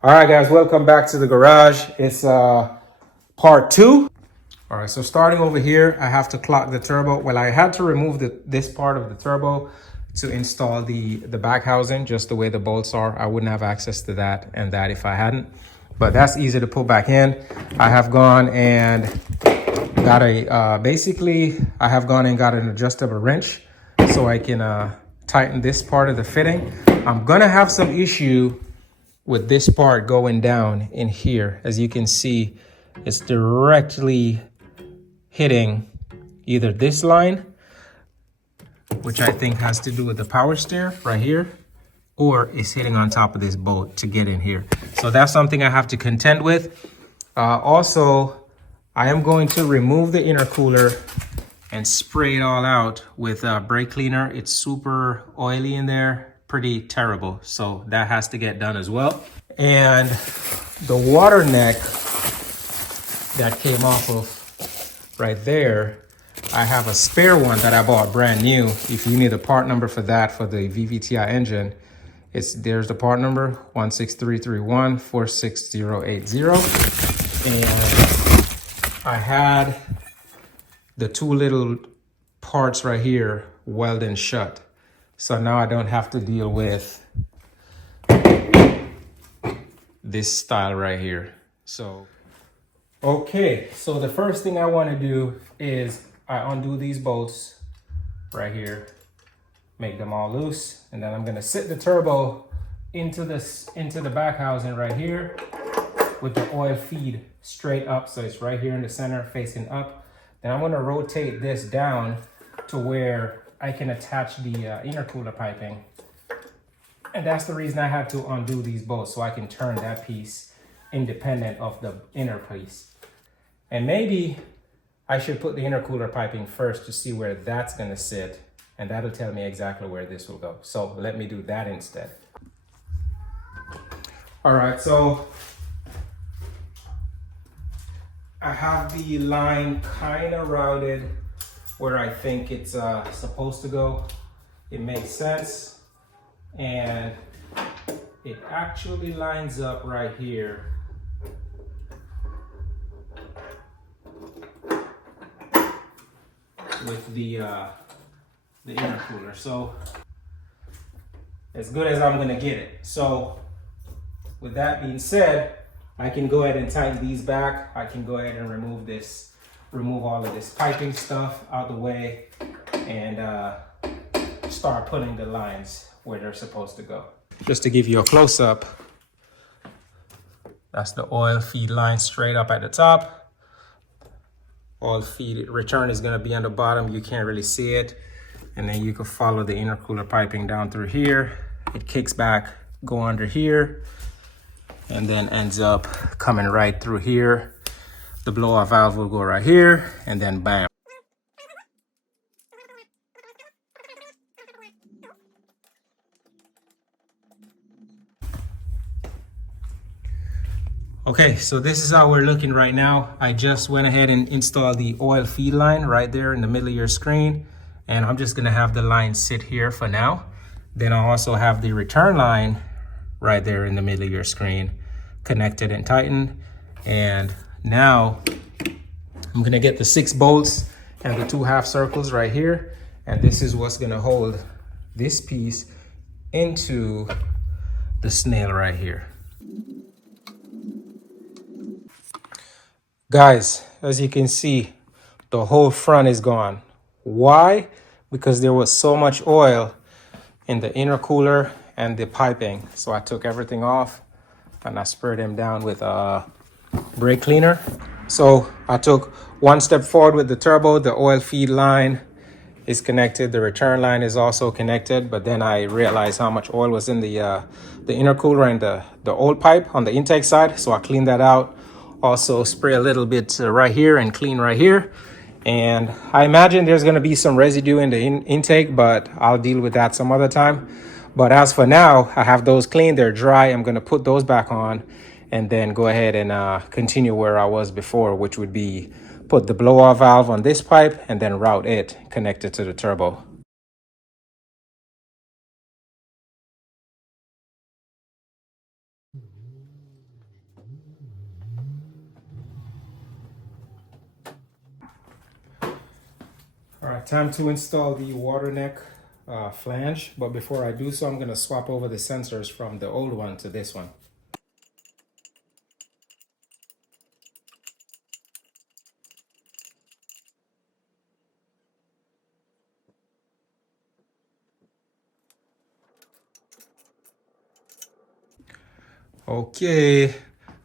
All right, guys, welcome back to the garage. It's part two. All right, so starting over here, I have to clock the turbo. Well, I had to remove this part of the turbo to install the back housing, just the way the bolts are. I wouldn't have access to that and that if I hadn't, but that's easy to put back in. I have gone and got I have gone and got an adjustable wrench so I can tighten this part of the fitting. I'm gonna have some issue with this part going down in here. As you can see, it's directly hitting either this line, which I think has to do with the power steer right here, or it's hitting on top of this bolt to get in here. So that's something I have to contend with. Also, I am going to remove the intercooler and spray it all out with brake cleaner. It's super oily in there, pretty terrible. So that has to get done as well. And the water neck that came off of right there, I have a spare one that I bought brand new. If you need a part number for that, for the VVTi engine, there's the part number 16331-46080. And I had the two little parts right here welded shut. So now I don't have to deal with this style right here. So, okay, so the first thing I want to do is I undo these bolts right here, make them all loose, and then I'm going to sit the turbo into the back housing right here with the oil feed straight up, so it's right here in the center facing up. Then I'm going to rotate this down to where I can attach the intercooler piping. And that's the reason I had to undo these bolts, so I can turn that piece independent of the inner piece. And maybe I should put the intercooler piping first to see where that's going to sit, and that'll tell me exactly where this will go. So let me do that instead. All right, so I have the line kind of routed where I think it's supposed to go. It makes sense. And it actually lines up right here with the intercooler. So as good as I'm gonna get it. So with that being said, I can go ahead and tighten these back. I can go ahead and remove all of this piping stuff out the way, and start putting the lines where they're supposed to go. Just to give you a close-up, that's the oil feed line straight up at the top. Oil feed return is going to be on the bottom. You can't really see it. And then you can follow the intercooler piping down through here. It kicks back, go under here, and then ends up coming right through here. The blow-off valve will go right here, and then bam. Okay, so this is how we're looking right now. I just went ahead and installed the oil feed line right there in the middle of your screen. And I'm just gonna have the line sit here for now. Then I'll also have the return line right there in the middle of your screen, connected and tightened. And now I'm gonna get the 6 bolts and the 2 half circles right here. And this is what's gonna hold this piece into the snail right here. Guys, as you can see, the whole front is gone. Why? Because there was so much oil in the intercooler and the piping. So I took everything off and I sprayed them down with brake cleaner. So I took one step forward with the turbo. The oil feed line is connected. The return line is also connected. But then I realized how much oil was in the intercooler and the old pipe on the intake side. So I cleaned that out. Also spray a little bit right here and clean right here. And I imagine there's going to be some residue in the intake, but I'll deal with that some other time. But as for now, I have those clean, they're dry. I'm going to put those back on and then go ahead and continue where I was before, which would be put the blow-off valve on this pipe and then route it connected to the turbo. right, time to install the water neck flange. But before I do so, I'm going to swap over the sensors from the old one to this one. Okay, I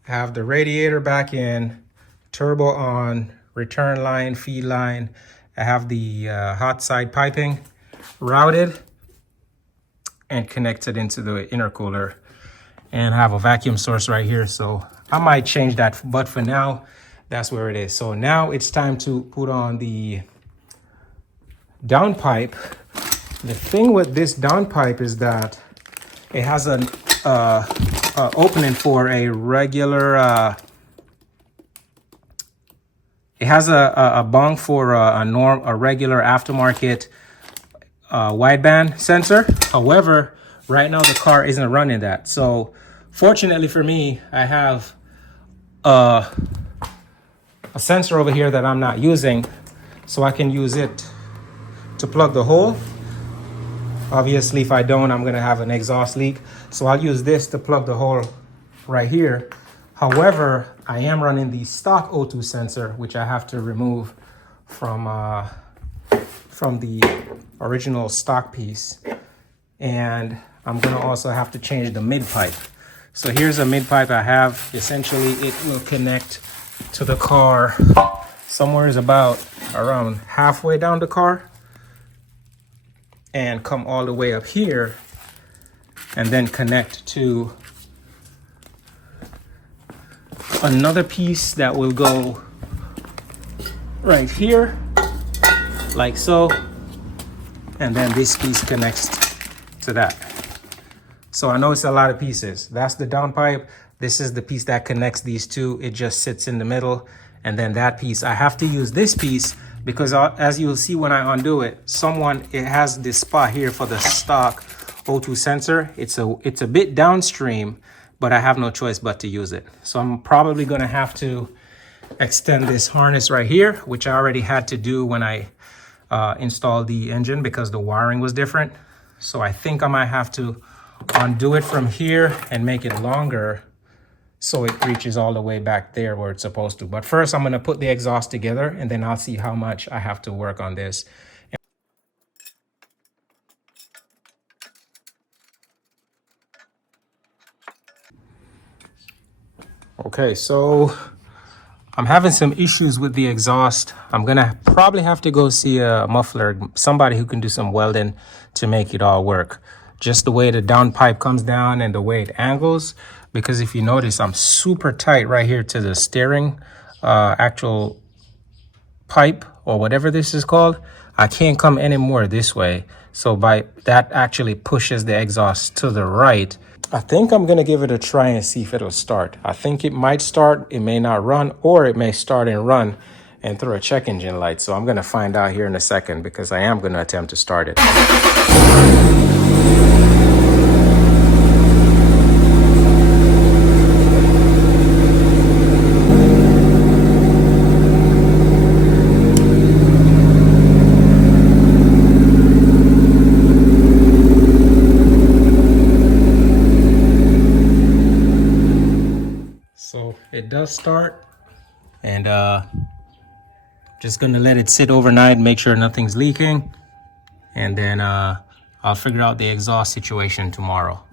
have the radiator back in, turbo on, return line, feed line. I have the hot side piping routed and connected into the intercooler. And I have a vacuum source right here, so I might change that, but for now, that's where it is. So now it's time to put on the downpipe. The thing with this downpipe is that it has an opening for a regular, it has a bung for a regular aftermarket wideband sensor. However, right now the car isn't running that. So fortunately for me, I have a sensor over here that I'm not using, so I can use it to plug the hole. Obviously, if I don't, I'm gonna have an exhaust leak. So I'll use this to plug the hole right here. However, I am running the stock O2 sensor, which I have to remove from the original stock piece. And I'm gonna also have to change the mid pipe. So here's a mid pipe I have. Essentially, it will connect to the car somewhere is about around halfway down the car and come all the way up here and then connect to another piece that will go right here, like so, and then this piece connects to that. So I know it's a lot of pieces. That's the downpipe. This is the piece that connects these two. It just sits in the middle. And then that piece, I have to use this piece because as you'll see when I undo it, it has this spot here for the stock O2 sensor. It's a bit downstream, but I have no choice but to use it. So I'm probably gonna have to extend this harness right here, which I already had to do when I installed the engine because the wiring was different. So I think I might have to undo it from here and make it longer so it reaches all the way back there where it's supposed to. But first I'm gonna put the exhaust together and then I'll see how much I have to work on this. Okay, so I'm having some issues with the exhaust. I'm gonna probably have to go see a muffler, somebody who can do some welding to make it all work. Just the way the downpipe comes down and the way it angles, because if you notice, I'm super tight right here to the steering actual pipe or whatever this is called. I can't come any more this way. So by that actually pushes the exhaust to the right. I think I'm gonna give it a try and see if it'll start. I think it might start, it may not run, or it may start and run and throw a check engine light. So I'm gonna find out here in a second because I am gonna attempt to start it. So it does start, and just gonna let it sit overnight, make sure nothing's leaking, and then I'll figure out the exhaust situation tomorrow.